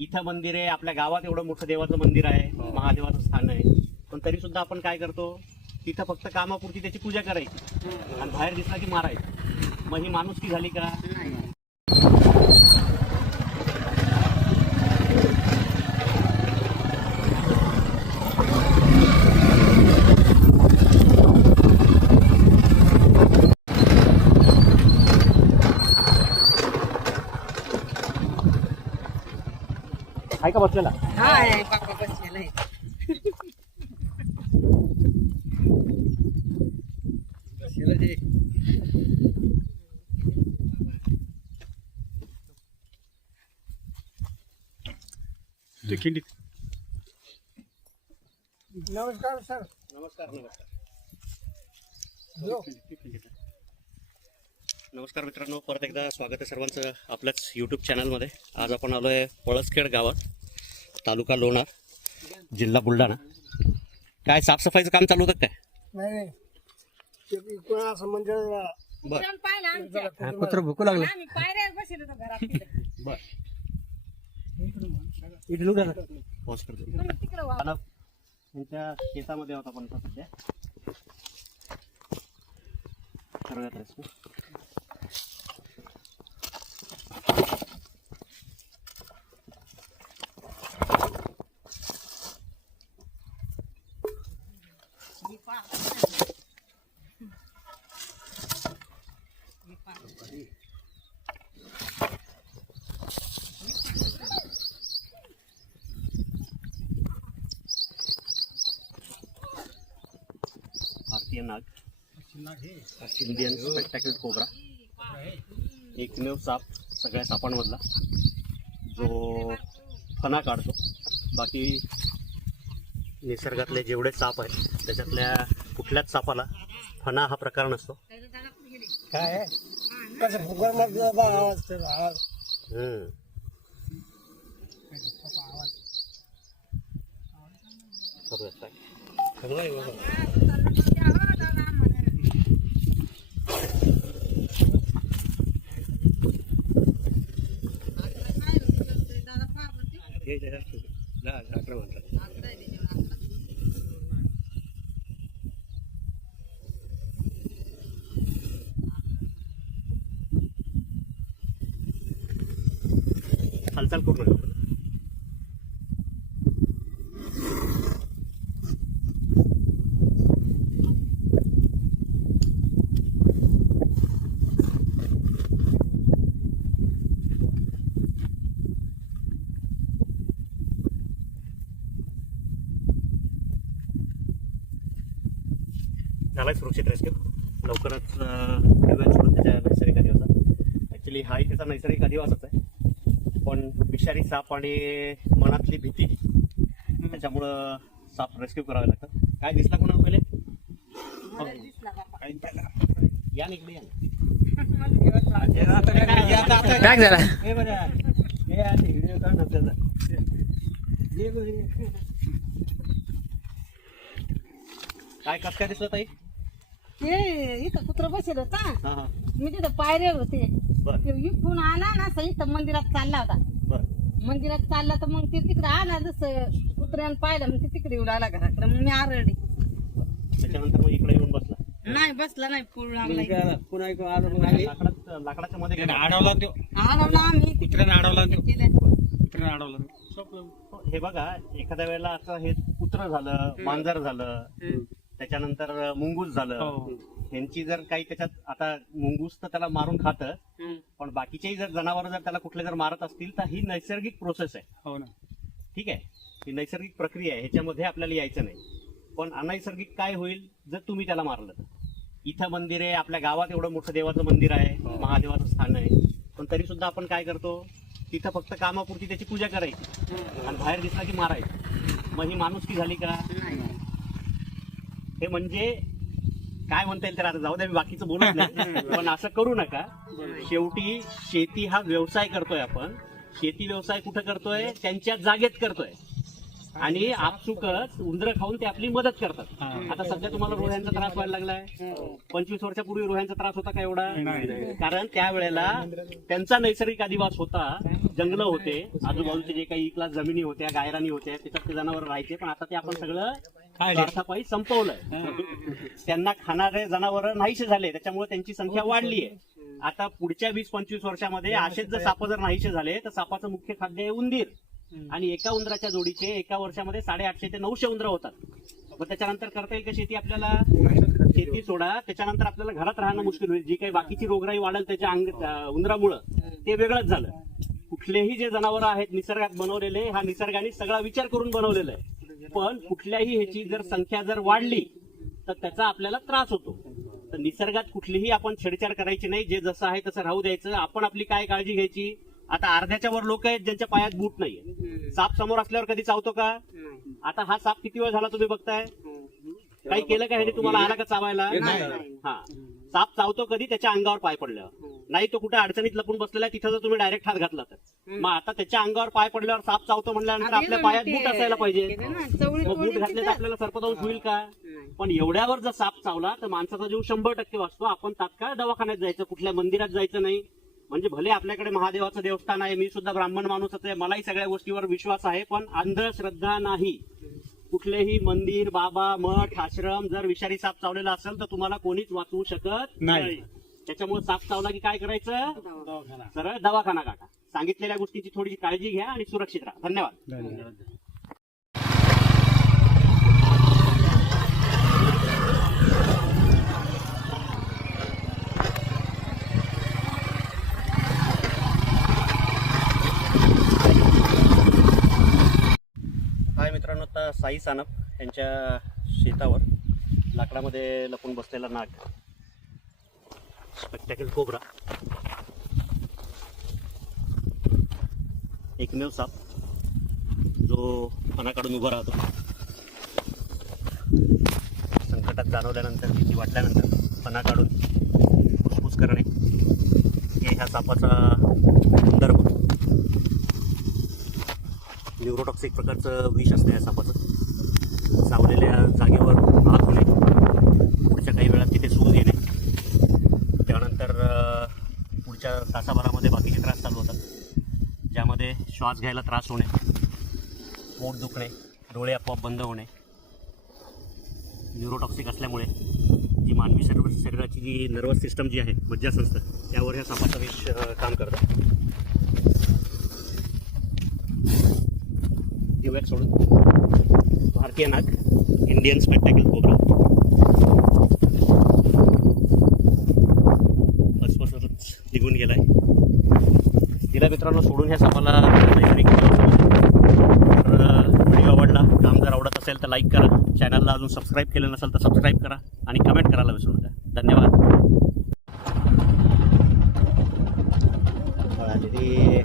इथं मंदिर आहे, आपल्या गावात एवढं मोठं देवाचं मंदिर आहे, महादेवाचं स्थान आहे, पण तरी सुद्धा आपण काय करतो, तिथं फक्त कामापुरती त्याची पूजा करायची आणि बाहेर दिसला की मारायचं. मग ही माणुसकी झाली का? आहे का बसलेला? नमस्कार सर. नमस्कार मित्रांनो, परत एकदा स्वागत आहे सर्वांचं आपल्याच यूट्यूब चॅनलमध्ये. आज आपण आलो आहे पळसखेड गावात, तालुका लोणार, जिल्हा बुलढाणा. काय साफसफाईचं काम चालू होतं काय? नाही कोणाचं म्हणजे बरं. कुत्र भूकू लागलं. बरं. पोस्ट करतो. आता त्यांच्या शेतामध्ये होता पण सध्या करूयात रेस्क्यू. भारतीय नाग, इंडियन स्पेक्टॅकल कोब्रा, एकमेव साप सगळ्या सापांमधला जो फणा काढतो. बाकी निसर्गातले जेवढे साप आहेत त्याच्यातल्या कुठल्याच सापाला फणा हा प्रकार नसतो. काय कसं फुकरणार आवाज आवाज चांगला आहे बाबा. हालचाल करू नका. झालाय सुरक्षित रेस्क्यू. लवकरच ठेवूया सोडून त्याच्या नैसर्गिक अधिवासात. ॲक्च्युली हाही त्याचा नैसर्गिक अधिवासच आहे, पण विषारी साप आणि मनातली भीती त्याच्यामुळं साप रेस्क्यू करावे लागतात. काय दिसला कोणाला पहिले? या निकडे या. काय झाला? काय कसं काय दिसलं ताई? इथं कुत्र बसेल होता. हा हा. मी तिथं पायऱ्या होते. बर ते इथून आला ना इथं मंदिरात चालला होता. बर. मंदिरात चालला तर मग ते तिकडे आला, जसं कुत्र्यानं पाहिलं मग ते तिकडे येऊ लागला घराकडे. मग मी आरडली. त्याच्यानंतर मग इकडे येऊन बसला. नाही बसला, नाही पूर्ण लागला. लाकडाच्या मध्ये गेला. अडवला तो आरडला आम्ही कुत्र्याने अडवला तो केलं. कुत्र्याने अडवला. हे बघा, एखाद्या वेळेला असं हे कुत्र झालं, मांजर झालं, त्याच्यानंतर मुंगूस झालं. यांची जर काही त्याच्यात, आता मुंगूस तर त्याला मारून खातं, पण बाकीचेही जर जनावर जर त्याला कुठले जर मारत असतील तर ही नैसर्गिक प्रोसेस आहे. हो ना. ठीक आहे, ही नैसर्गिक प्रक्रिया आहे, ह्याच्यामध्ये आपल्याला यायचं नाही. पण अनैसर्गिक काय होईल जर तुम्ही त्याला मारलं तर? इथं मंदिर आहे, आपल्या गावात एवढं मोठं देवाचं मंदिर आहे, महादेवाचं स्थान आहे, पण तरी सुद्धा आपण काय करतो, तिथं फक्त कामापुरती त्याची पूजा करायची आणि बाहेर दिसला की मारायचं. मग ही माणुसकी झाली का? हे म्हणजे काय म्हणता येईल तर, आता जाऊ द्या, मी बाकीचं बोलत नाही, पण असं करू नका. शेवटी शेती हा व्यवसाय करतोय आपण. शेती व्यवसाय कुठं करतोय? त्यांच्या जागेत करतोय. आणि आपसुकच उंदरं खाऊन ते आपली मदत करतात. हा. आता सध्या तुम्हाला रोह्यांचा त्रास व्हायला लागलाय. 25 वर्षापूर्वी रोह्यांचा त्रास होता का एवढा? कारण त्यावेळेला त्यांचा नैसर्गिक अधिवास होता, जंगल होते, आजूबाजूचे जे काही क्लास जमिनी होत्या, गायरानी होत्या, त्याच्यात ते जनावर राहायचे. पण आता ते आपण सगळं स्वार्थापायी संपवलंय. त्यांना खाणारे जनावर नाहीसे झाले, त्याच्यामुळे त्यांची संख्या वाढली आहे. आता पुढच्या 20-25 वर्षामध्ये असेच जर साप जर नाहीसे झाले तर सापाचं मुख्य खाद्य आहे उंदीर. आणि एका उंदराच्या जोडीचे एका वर्षामध्ये 850 ते 900 उंदरं होतात. मग त्याच्यानंतर करता येईल का शेती आपल्याला? शेती सोडा, त्याच्यानंतर आपल्याला घरात राहणं मुश्किल होईल. जी काही बाकीची रोगराई वाढेल त्याच्या उंदरामुळं ते वेगळंच झालं. कुठलेही जे जनावर आहेत निसर्गात बनवलेले, हा निसर्गाने सगळा विचार करून बनवलेला आहे. पण कुठल्याही ह्याची जर संख्या जर वाढली तर त्याचा आपल्याला त्रास होतो. तर निसर्गात कुठलीही आपण छेडछाड करायची नाही. जे जसं आहे तसं राहू द्यायचं. आपण आपली काय काळजी घ्यायची? आता अर्ध्याच्या वर लोक आहेत ज्यांच्या पायात बूट नाहीये. साप समोर असल्यावर कधी चावतो का? आता हा साप किती वेळ झाला तुम्ही बघताय? काही केलं का ह्याने? तुम्हाला आला का चावायला? हा, साप चावतो कधी? त्याच्या अंगावर पाय पडल्यावर. नाही तो कुठे अडचणीत लपून बसलेला आहे, तिथं जर तुम्ही डायरेक्ट हात घातला तर. मग आता त्याच्या अंगावर पाय पडल्यावर साप चावतो म्हणल्यानंतर आपल्या पायात बूट असायला पाहिजे. मग बूट घातले तर आपल्याला सर्पदंश होईल का? पण एवढ्यावर जर साप चावला तर माणसाचा जीव 100% वाचतो. आपण तात्काळ दवाखान्यात जायचं, कुठल्या मंदिरात जायचं नाही. म्हणजे भले आपल्याकडे महादेवाचं देवस्थान आहे, मी सुद्धा ब्राह्मण माणूसच आहे, मलाही सगळ्या गोष्टीवर विश्वास आहे, पण अंधश्रद्धा नाही. कुठलेही मंदिर, बाबा, मठ, आश्रम जर विषारी साप चावलेला असेल तर तुम्हाला कोणीच वाचवू शकत नाही. त्याच्यामुळे साप चावला की काय करायचं? सरळ दवाखाना काढा. सांगितलेल्या गोष्टीची थोडीशी काळजी घ्या आणि सुरक्षित राहा. धन्यवाद. हाय मित्रांनो, आता साई सानप यांच्या शेतावर लाकडामध्ये लपून बसलेला नाग, स्पेक्टॅकल कोब्रा, एकमेव साप जो फणा काढून उभा राहतो. संकटात जाणवल्यानंतर, भीती वाटल्यानंतर फणा काढून फुसफुस करणे हे ह्या सापाचा संदर्भ. न्यूरोटॉक्सिक प्रकारचं विष असतं या सापाचं. सावलेल्या जागेवर आत होणे, पुढच्या काही वेळात तिथे सूज येणे, त्यानंतर पुढच्या तासाभरामध्ये बाकीचे त्रास चालू होतात, ज्यामध्ये श्वास घ्यायला त्रास होणे, पोट दुखणे, डोळे आपोआप बंद होणे. न्यूरोटॉक्सिक असल्यामुळे जी मानवी शरीराची जी नर्वस सिस्टम जी आहे, मज्जासंस्था, त्यावर ह्या सापाचा विष काम करतं. दिव्यात सोडून भारतीय नाग, इंडियन स्पेक्टॅकल कोब्रा, अस्वस्थच निघून गेलाय. तिला मित्रांनो सोडून ह्या सापाला नैसर्गिक व्हिडिओ आवडला, काम जर आवडत असेल तर लाईक करा, चॅनलला अजून सबस्क्राईब केलं नसेल तर सबस्क्राईब करा आणि कमेंट करायला विसरू नका. धन्यवाद.